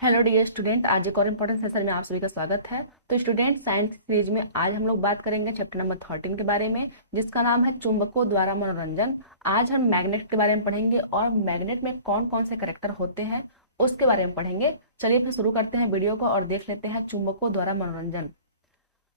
Hello dear student, आज एक और इम्पोर्टेंट सेशन में आप सभी का स्वागत है। तो स्टूडेंट, साइंस सीरीज में आज हम लोग बात करेंगे चैप्टर नंबर 13 के बारे में, जिसका नाम है चुंबकों द्वारा मनोरंजन। आज हम मैग्नेट के बारे में पढ़ेंगे और मैग्नेट में कौन कौन से कैरेक्टर होते हैं उसके बारे में पढ़ेंगे। चलिए फिर शुरू करते हैं वीडियो को और देख लेते हैं चुंबकों द्वारा मनोरंजन।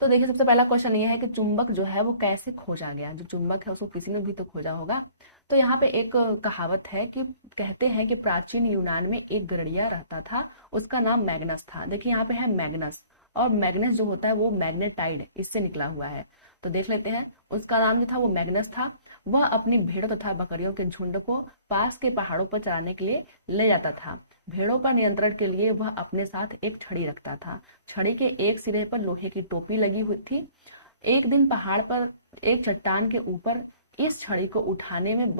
तो देखिए, सबसे पहला क्वेश्चन ये है कि चुंबक जो है वो कैसे खोजा गया। जो चुंबक है उसको किसी ने भी तो खोजा होगा। तो यहाँ पे एक कहावत है कि कहते हैं कि प्राचीन यूनान में एक गरुड़िया रहता था, उसका नाम मैग्नस था। देखिए यहाँ पे है मैग्नस, और मैग्नस जो होता है वो मैग्नेटाइड इससे निकला हुआ है। तो देख लेते हैं, उसका नाम जो था वो मैग्नस था। वह अपनी भेड़ों तथा बकरियों के झुंड को पास के पहाड़ों पर चराने के लिए ले जाता था। भेड़ों पर नियंत्रण के लिए वह अपने साथ एक छड़ी रखता था। छड़ी के एक सिरे पर लोहे की टोपी लगी हुई थी। एक दिन पहाड़ पर एक चट्टान के ऊपर इस छड़ी को उठाने में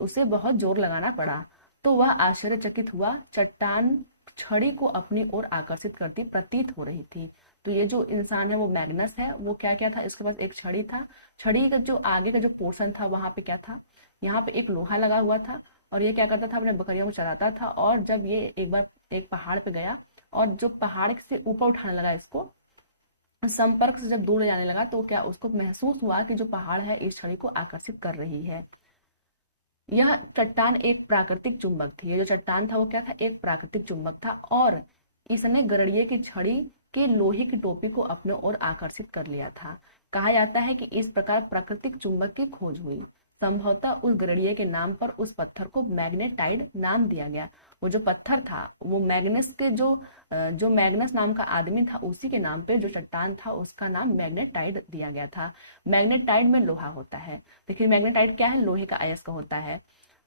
उसे बहुत जोर लगाना पड़ा। तो वह आश्चर्यचकित हुआ। चट्टान छड़ी को अपनी ओर आकर्षित करती प्रतीत हो रही थी। तो ये जो इंसान है वो मैग्नस है। वो क्या क्या था, इसके पास एक छड़ी था। छड़ी का जो आगे का जो पोर्शन था वहां पे क्या था, यहाँ पे एक लोहा लगा हुआ था। और ये क्या करता था, अपने बकरियों को चराता था। और जब ये एक बार एक पहाड़ पे गया और जो पहाड़ से ऊपर उठाने लगा, इसको संपर्क से जब दूर ले जाने लगा, तो क्या उसको महसूस हुआ कि जो पहाड़ है इस छड़ी को आकर्षित कर रही है। यह चट्टान एक प्राकृतिक चुंबक थी। ये जो चट्टान था वो क्या था, एक प्राकृतिक चुंबक था। और इसने गरुड़िए की छड़ी के लोहे की टोपी को अपने ओर आकर्षित कर लिया था। कहा जाता है कि इस प्रकार प्राकृतिक चुंबक की खोज हुई। संभवतः उस गरुड़िए के नाम पर उस पत्थर को मैग्नेटाइड नाम दिया गया। वो जो पत्थर था वो मैग्नस के जो मैग्नस नाम का आदमी था उसी के नाम पे जो चट्टान था उसका नाम मैग्नेटाइड दिया गया था। मैग्नेटाइड में लोहा होता है। देखिए मैग्नेटाइड क्या है, लोहे का अयस्क होता है।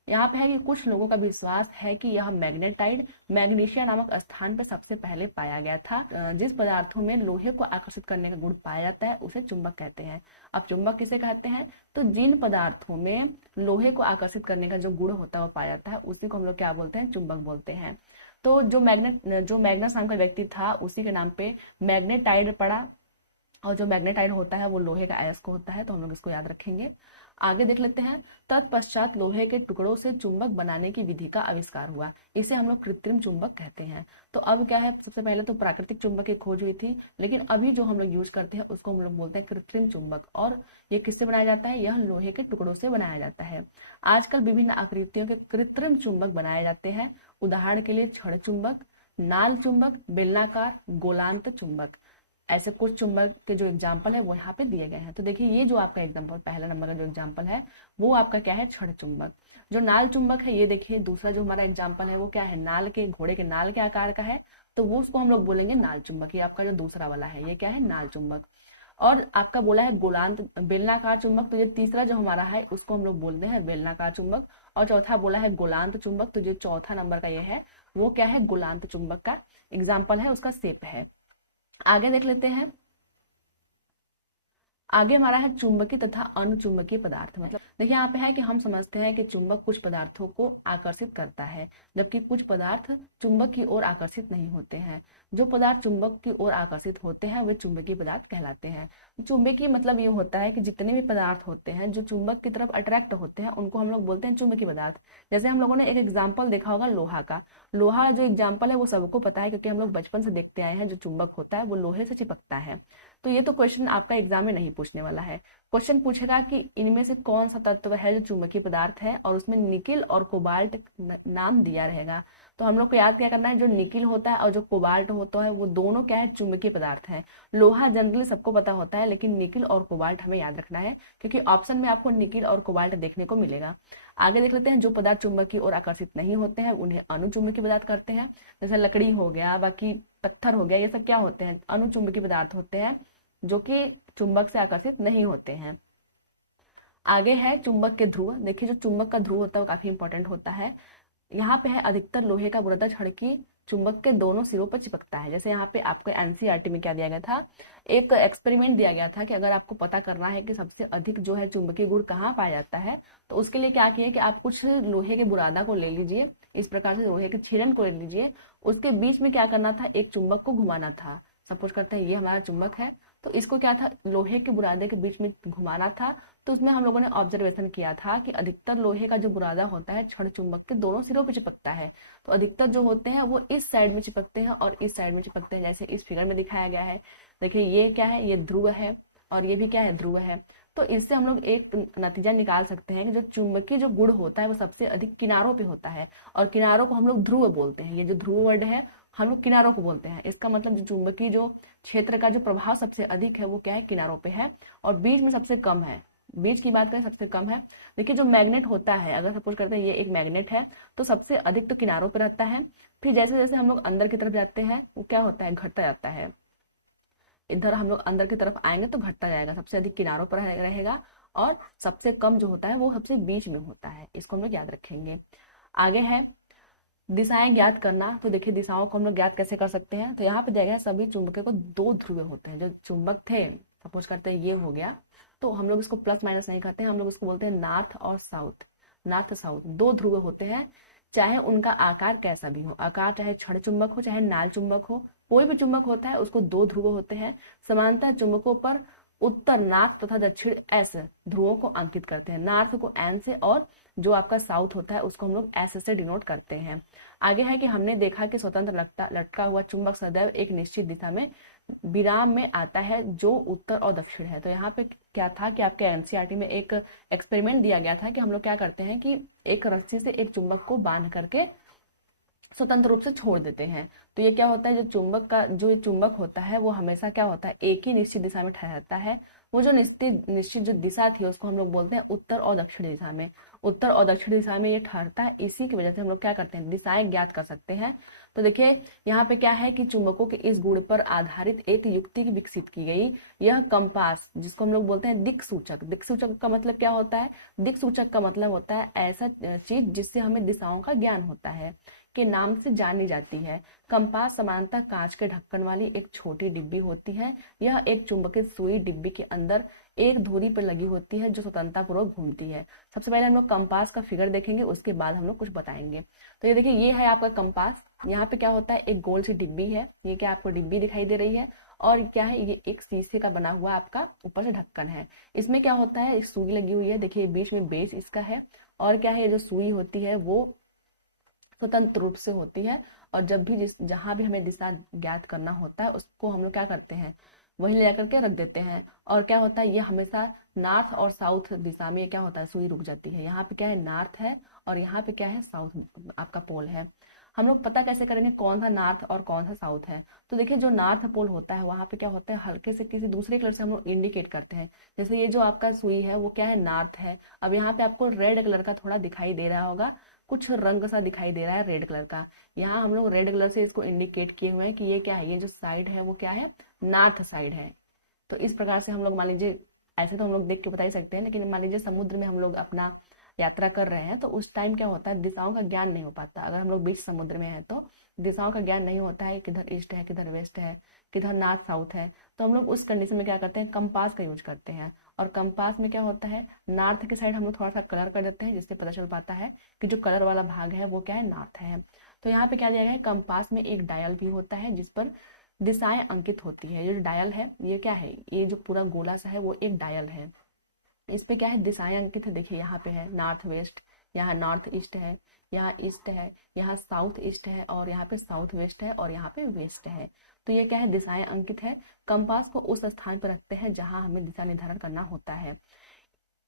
यहाँ पे है कि कुछ लोगों का विश्वास है कि यह मैग्नेटाइड मैग्नीशिया नामक स्थान पर सबसे पहले पाया गया था। जिस पदार्थों में लोहे को आकर्षित करने का गुण पाया जाता है उसे चुंबक कहते हैं। अब चुंबक किसे कहते हैं, तो जिन पदार्थों में लोहे को आकर्षित करने का जो गुण होता है वो पाया जाता है उसी को हम लोग क्या बोलते हैं, चुंबक बोलते हैं। तो जो मैग्नस नाम का व्यक्ति था उसी के नाम पे मैग्नेटाइड पड़ा। और जो मैग्नेटाइड होता है वो लोहे का अयस्क होता है, तो हम लोग इसको याद रखेंगे। आगे देख लेते हैं। तत्पश्चात लोहे के टुकड़ों से चुंबक बनाने की विधि का आविष्कार हुआ। इसे हम लोग कृत्रिम चुंबक कहते हैं। तो अब क्या है, सबसे पहले तो प्राकृतिक चुंबक की खोज हुई थी, लेकिन अभी जो हम लोग यूज करते हैं उसको हम लोग बोलते हैं कृत्रिम चुंबक। और ये किससे बनाया जाता है, यह लोहे के टुकड़ों से बनाया जाता है। आजकल विभिन्न आकृतियों के कृत्रिम चुंबक बनाए जाते हैं। उदाहरण के लिए छड़ चुंबक, नाल चुंबक, बेलनाकार, गोलांत चुंबक। ऐसे कुछ चुंबक के जो एग्जाम्पल है वो यहाँ पे दिए गए हैं। तो देखिए ये जो आपका एग्जाम्पल पहला नंबर का जो एग्जाम्पल है वो आपका क्या है, छड़ चुंबक। जो नाल चुंबक है, ये देखिए दूसरा जो हमारा एग्जाम्पल है वो क्या है, नाल के, घोड़े के नाल के आकार का है, तो वो उसको हम लोग बोलेंगे नाल चुंबक। ये आपका जो दूसरा वाला है ये क्या है, नाल चुंबक। और आपका बोला है गोलांत बेलनाकार चुंबक, तो ये तीसरा जो हमारा है उसको हम लोग बोलते हैं बेलनाकार चुंबक। और चौथा बोला है गोलांत चुंबक, तो जो चौथा नंबर का ये है वो क्या है, गोलांत चुंबक का एग्जाम्पल है, उसका शेप है। आगे देख लेते हैं। आगे हमारा है चुंबकीय तथा अनुचुंबकीय पदार्थ। मतलब देखिए यहाँ पे है कि हम समझते हैं कि चुंबक कुछ पदार्थों को आकर्षित करता है, जबकि कुछ पदार्थ चुंबक की ओर आकर्षित नहीं होते हैं। जो पदार्थ चुंबक की ओर आकर्षित होते हैं वे चुंबकीय पदार्थ कहलाते हैं। चुंबकीय मतलब ये होता है कि जितने भी पदार्थ होते हैं जो चुंबक की तरफ अट्रैक्ट होते हैं उनको हम लोग बोलते हैं चुंबकीय पदार्थ। जैसे हम लोगों ने एक एग्जाम्पल देखा होगा लोहा का। लोहा जो एग्जाम्पल है वो सबको पता है, क्योंकि हम लोग बचपन से देखते आए हैं जो चुंबक होता है वो लोहे से चिपकता है। तो ये तो क्वेश्चन आपका एग्जाम में नहीं पूछने वाला है। क्वेश्चन पूछेगा कि इनमें से कौन सा तत्व है जो चुंबकीय पदार्थ है, और उसमें निकिल और कोबाल्ट नाम दिया रहेगा। तो हम लोग को याद क्या करना है, जो निकिल होता है और जो कोबाल्ट होता है वो दोनों क्या है, चुंबकीय पदार्थ है। लोहा जनरली सबको पता होता है, लेकिन निकिल और कोबाल्ट हमें याद रखना है, क्योंकि ऑप्शन में आपको निकिल और कोबाल्ट देखने को मिलेगा। आगे देख लेते हैं। जो पदार्थ चुंबक की ओर आकर्षित नहीं होते हैं उन्हें अनुचुंबकीय पदार्थ करते हैं। जैसे लकड़ी हो गया, बाकी पत्थर हो गया, ये सब क्या होते हैं, अनुचुंबकीय पदार्थ होते हैं, जो कि चुंबक से आकर्षित नहीं होते हैं। आगे है चुंबक के ध्रुव। देखिए जो चुंबक का ध्रुव होता है वो काफी इंपॉर्टेंट होता है। यहाँ पे है अधिकतर लोहे का बुरादा छड़ की चुंबक के दोनों सिरों पर चिपकता है। जैसे यहाँ पे आपको एनसीईआरटी में क्या दिया गया था, एक एक्सपेरिमेंट दिया गया था कि अगर आपको पता करना है कि सबसे अधिक जो है चुंबकीय गुण कहाँ पाया जाता है, तो उसके लिए क्या किया कि आप कुछ लोहे के बुरादा को ले लीजिए, इस प्रकार से लोहे के छेदन को ले लीजिए, उसके बीच में क्या करना था, एक चुंबक को घुमाना था। सपोज करते हैं ये हमारा चुंबक है, तो इसको क्या था, लोहे के बुरादे के बीच में घुमाना था। तो उसमें हम लोगों ने ऑब्जर्वेशन किया था कि अधिकतर लोहे का जो बुरादा होता है क्षण चुंबक के दोनों सिरों पे चिपकता है। तो अधिकतर जो होते हैं वो इस साइड में चिपकते हैं और इस साइड में चिपकते हैं, जैसे इस फिगर में दिखाया गया है। देखिए ये क्या है, ये ध्रुव है और ये भी क्या है, ध्रुव है। तो इससे हम लोग एक नतीजा निकाल सकते हैं कि जो चुंबकीय जो गुण होता है वो सबसे अधिक किनारों पे होता है, और किनारों को हम लोग ध्रुव बोलते हैं। ये जो ध्रुव वर्ड है हम लोग किनारों को बोलते हैं। इसका मतलब जो चुंबकीय जो क्षेत्र का जो प्रभाव सबसे अधिक है वो क्या है, किनारों पे है, और बीच में सबसे कम है। बीच की बात करें सबसे कम है। देखिए जो मैग्नेट होता है, अगर सपोज करते हैं ये एक मैग्नेट है, तो सबसे अधिक तो किनारों पे रहता है। फिर जैसे जैसे हम लोग अंदर की तरफ जाते हैं वो क्या होता है, घटता जाता है। इधर हम लोग अंदर की तरफ आएंगे तो घटता जाएगा, सबसे अधिक किनारों पर रहेगा, और सबसे कम जो होता है वो सबसे बीच में होता है। इसको हम लोग याद रखेंगे। आगे है दिशाएं ज्ञात करना। तो देखिए दिशाओं को हम लोग ज्ञात कैसे कर सकते हैं। तो यहाँ पे दिया गया है सभी चुंबकों को दो ध्रुव होते हैं। जो चुंबक थे, सपोज करते हैं ये हो गया, तो हम लोग इसको प्लस माइनस नहीं करते हैं, हम लोग इसको बोलते हैं नॉर्थ और साउथ। नॉर्थ साउथ दो ध्रुव होते हैं, चाहे उनका आकार कैसा भी हो, आकार चाहे क्षण चुंबक हो चाहे नाल चुंबक हो, कोई भी चुंबक होता है उसको दो ध्रुव होते हैं। समांतर चुंबकों पर उत्तर नॉर्थ तथा दक्षिण एस ध्रुवों को अंकित करते हैं। नॉर्थ को एन से और जो आपका साउथ होता है उसको हम लोग एस से डिनोट करते हैं। आगे है कि हमने देखा कि स्वतंत्र लटका हुआ चुंबक सदैव एक निश्चित दिशा में विराम में आता है जो उत्तर और दक्षिण है। तो यहाँ पे क्या था कि आपके एनसीईआरटी में एक एक्सपेरिमेंट दिया गया था कि हम लोग क्या करते हैं कि एक रस्सी से एक चुंबक को बांध करके स्वतंत्र रूप से छोड़ देते हैं। तो ये क्या होता है, जो चुंबक होता है वो हमेशा क्या होता है, एक ही निश्चित दिशा में ठहरता है। वो जो निश्चित जो दिशा थी उसको हम लोग बोलते हैं उत्तर और दक्षिण दिशा में। उत्तर और दक्षिण दिशा में ये ठहरता है, इसी की वजह से हम लोग क्या करते हैं, दिशाएं ज्ञात कर सकते हैं। तो देखिए यहाँ पे क्या है कि चुंबकों के इस गुण पर आधारित एक युक्ति विकसित की गई। यह कंपास, जिसको हम लोग बोलते हैं दिक सूचक। दिक सूचक का मतलब क्या होता है, दिक सूचक का मतलब होता है ऐसा चीज जिससे हमें दिशाओं का ज्ञान होता है, के नाम से जानी जाती है। कंपास समानतः कांच के ढक्कन वाली एक छोटी डिब्बी होती है। यह एक चुंबकित सुई डिब्बी के अंदर एक धुरी पर लगी होती है जो स्वतंत्रता पूर्वक घूमती है। सबसे पहले हम लोग कंपास का फिगर देखेंगे, उसके बाद हम लोग कुछ बताएंगे। तो ये देखिए ये है आपका कंपास। यहाँ पे क्या होता है, एक गोल सी डिब्बी है, ये क्या आपको डिब्बी दिखाई दे रही है, और क्या है ये एक शीशे का बना हुआ आपका ऊपर से ढक्कन है। इसमें क्या होता है, एक सुई लगी हुई है, देखिए बीच में बेस इसका है, और क्या है ये जो सुई होती है वो स्वतंत्र रूप से होती है। और जब भी जहां भी हमें दिशा ज्ञात करना होता है उसको हम लोग क्या करते हैं, वही ले जाकर के रख देते हैं। और क्या होता है, ये हमेशा नॉर्थ और साउथ दिशा में क्या होता है, सुई रुक जाती है। यहाँ पे क्या है, नॉर्थ है, और यहाँ पे क्या है, साउथ आपका पोल है। हम लोग पता कैसे करेंगे कौन सा नॉर्थ और कौन सा साउथ है। तो देखिए जो नॉर्थ पोल होता है वहां पे क्या होता है, हल्के से किसी दूसरे कलर से हम लोग इंडिकेट करते हैं। जैसे ये जो आपका सुई है वो क्या है, नॉर्थ है। अब यहाँ पे आपको रेड कलर का थोड़ा दिखाई दे रहा होगा, कुछ रंग सा दिखाई दे रहा है रेड कलर का। यहाँ हम लोग रेड कलर से इसको इंडिकेट किए हुए हैं कि ये क्या है, ये जो साइड है वो क्या है, नॉर्थ साइड है। तो इस प्रकार से हम लोग मान लीजिए, ऐसे तो हम लोग देख के बता ही सकते हैं, लेकिन मान लीजिए समुद्र में हम लोग अपना यात्रा कर रहे हैं तो उस टाइम क्या होता है, दिशाओं का ज्ञान नहीं हो पाता। अगर हम लोग बीच समुद्र में हैं तो दिशाओं का ज्ञान नहीं होता है, किधर ईस्ट है किधर वेस्ट है किधर नॉर्थ साउथ है। तो हम लोग उस कंडीशन में क्या करते हैं, कंपास का यूज करते हैं। और कंपास में क्या होता है, नॉर्थ के साइड हम लोग थोड़ा सा कलर कर देते हैं जिससे पता चल पाता है कि जो कलर वाला भाग है वो क्या है, नॉर्थ है। तो यहाँ पे क्या दिया गया है, कंपास में एक डायल भी होता है जिस पर दिशाएं अंकित होती है। ये जो डायल है ये क्या है, ये जो पूरा गोला सा है वो एक डायल है। इस पे क्या है, दिशाएं अंकित है। देखिए यहाँ पे है नॉर्थ वेस्ट, यहाँ नॉर्थ ईस्ट है, यहाँ ईस्ट है, यहाँ साउथ ईस्ट है, और यहाँ पे साउथ वेस्ट है, और यहाँ पे वेस्ट है। तो ये क्या है, दिशाएं अंकित है। कंपास को उस स्थान पर रखते हैं जहां हमें दिशा निर्धारण करना होता है।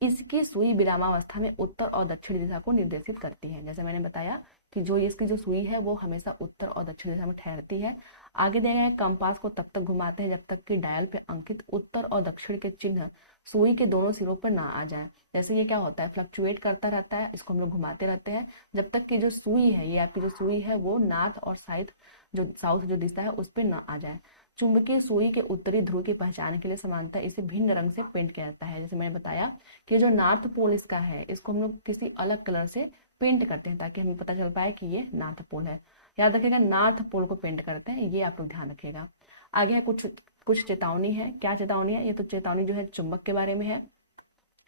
इसकी सुई विरामावस्था में उत्तर और दक्षिण दिशा को निर्देशित करती है। जैसे मैंने बताया कि जो इसकी जो सुई है वो हमेशा उत्तर और दक्षिण दिशा में ठहरती है। आगे दिया गया है, कंपास को तब तक घुमाते हैं जब तक कि डायल पे अंकित उत्तर और दक्षिण के चिन्ह सुई के दोनों सिरों पर ना आ जाए। जैसे ये क्या होता है, फ्लक्चुएट करता रहता है, इसको हम लोग घुमाते रहते हैं जब तक कि जो सुई है, ये आपकी जो सुई है वो नॉर्थ और साउथ जो दिशा है उस पर ना आ जाए। चुंबकीय सुई के उत्तरी ध्रुव की पहचान के लिए समानतः इसे भिन्न रंग से पेंट किया जाता है। जैसे मैंने बताया कि जो नॉर्थ पोल इसका है इसको हम लोग किसी अलग कलर से पेंट करते हैं ताकि हमें पता चल पाए कि ये नॉर्थ पोल है। याद रखिएगा, नॉर्थ पोल को पेंट करते हैं, ये आप लोग ध्यान रखिएगा। आगे है कुछ चेतावनी है। क्या चेतावनी है, ये तो चेतावनी जो है चुंबक के बारे में है।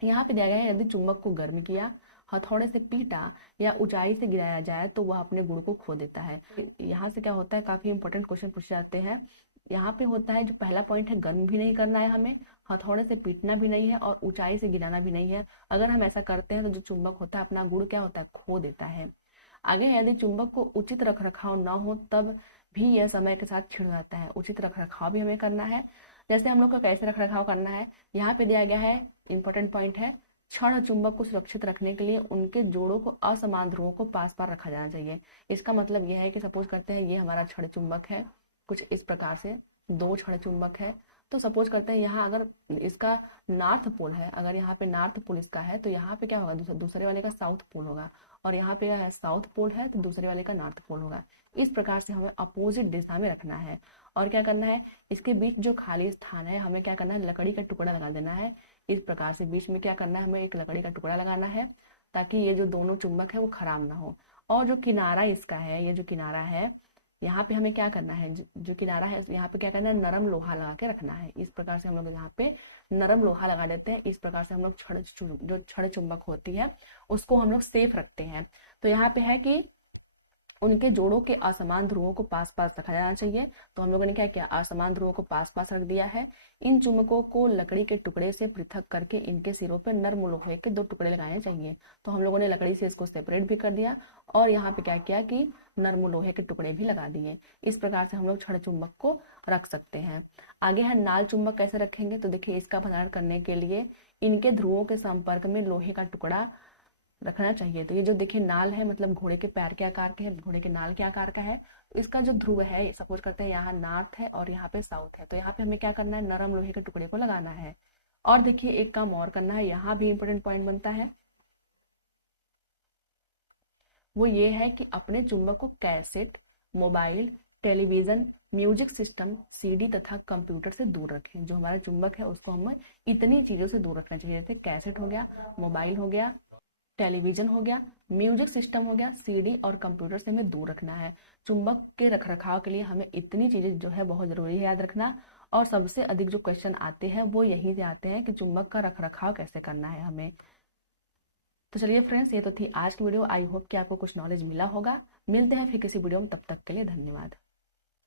यहाँ पे दिया गया है, यदि चुंबक को गर्म किया, हथौड़े से पीटा या ऊंचाई से गिराया जाए तो वह अपने गुण को खो देता है। यहाँ से क्या होता है, काफी इंपॉर्टेंट क्वेश्चन पूछे जाते हैं यहाँ पे होता है जो पहला पॉइंट है, गर्म भी नहीं करना है हमें, हथौड़े से पीटना भी नहीं है और ऊंचाई से गिराना भी नहीं है। अगर हम ऐसा करते हैं तो जो चुंबक होता है अपना गुण क्या होता है, खो देता है। आगे यदि चुंबक को उचित रखरखाव न हो तब भी यह समय के साथ छिड़ जाता है। उचित रखरखाव भी हमें करना है। जैसे हम लोग का कैसे रखरखाव करना है, यहाँ पे दिया गया है, इंपॉर्टेंट पॉइंट है, क्षण चुंबक को सुरक्षित रखने के लिए उनके जोड़ों को असमान ध्रुवों को पास पास रखा जाना चाहिए। इसका मतलब यह है कि सपोज करते हैं ये हमारा क्षण चुंबक है, कुछ इस प्रकार से 2 क्षण चुंबक है। तो सपोज करते हैं यहाँ अगर इसका नॉर्थ पोल है, अगर यहाँ पे नॉर्थ पोल इसका है तो यहाँ पे क्या होगा, दूसरे वाले का साउथ पोल होगा, और यहाँ पे है साउथ पोल है तो दूसरे वाले का नॉर्थ पोल होगा। इस प्रकार से हमें अपोजिट दिशा में रखना है। और क्या करना है, इसके बीच जो खाली स्थान है हमें क्या करना है, लकड़ी का टुकड़ा लगा देना है। इस प्रकार से बीच में क्या करना है, हमें एक लकड़ी का टुकड़ा लगाना है ताकि ये जो दोनों चुंबक है वो खराब ना हो। और जो किनारा इसका है, ये जो किनारा है यहाँ पे हमें क्या करना है, जो किनारा है यहाँ पे क्या करना है, नरम लोहा लगा के रखना है। इस प्रकार से हम लोग यहाँ पे नरम लोहा लगा देते हैं। इस प्रकार से हम लोग जो छड़ चुंबक होती है उसको हम लोग सेफ रखते हैं। तो यहाँ पे है कि उनके जोड़ों के असमान ध्रुवों को पास पास रखा जाना चाहिए। तो हम लोगों ने क्या किया, असमान ध्रुवों को पास पास रख दिया है। इन चुंबकों को लकड़ी के टुकड़े से पृथक करके इनके सिरों पर नर्म लोहे के 2 टुकड़े लगाने चाहिए। तो हम लोगों ने लकड़ी से इसको सेपरेट भी कर दिया और यहाँ पे क्या किया कि नर्म लोहे के टुकड़े भी लगा दिए। इस प्रकार से हम लोग छड़ चुंबक को रख सकते हैं। आगे है नाल चुंबक कैसे रखेंगे, तो देखिए इसका भंडारण करने के लिए इनके ध्रुवों के संपर्क में लोहे का टुकड़ा रखना चाहिए। तो ये जो देखिए नाल है मतलब घोड़े के पैर के आकार के है, घोड़े के नाल के आकार का है। तो इसका जो ध्रुव है, सपोज करते हैं यहाँ नॉर्थ है और यहाँ पे साउथ है, तो यहाँ पे हमें क्या करना है, नरम लोहे के टुकड़े को लगाना है। और देखिए एक काम और करना है, यहाँ भी इंपॉर्टेंट पॉइंट बनता है, वो ये है कि अपने चुंबक को cassette, mobile, television, music system, CD तथा कंप्यूटर से दूर रखें। जो हमारा चुंबक है उसको हमें इतनी चीजों से दूर रखना चाहिए, जैसे कैसेट हो गया, मोबाइल हो गया, टेलीविजन हो गया, म्यूजिक सिस्टम हो गया, सीडी और कंप्यूटर से हमें दूर रखना है। चुंबक के रखरखाव के लिए हमें इतनी चीजें जो है बहुत जरूरी है याद रखना। और सबसे अधिक जो क्वेश्चन आते हैं वो यहीं से आते हैं कि चुंबक का रखरखाव कैसे करना है हमें। तो चलिए फ्रेंड्स, ये तो थी आज की वीडियो। आई होप कि आपको कुछ नॉलेज मिला होगा। मिलते हैं फिर किसी वीडियो में, तब तक के लिए धन्यवाद।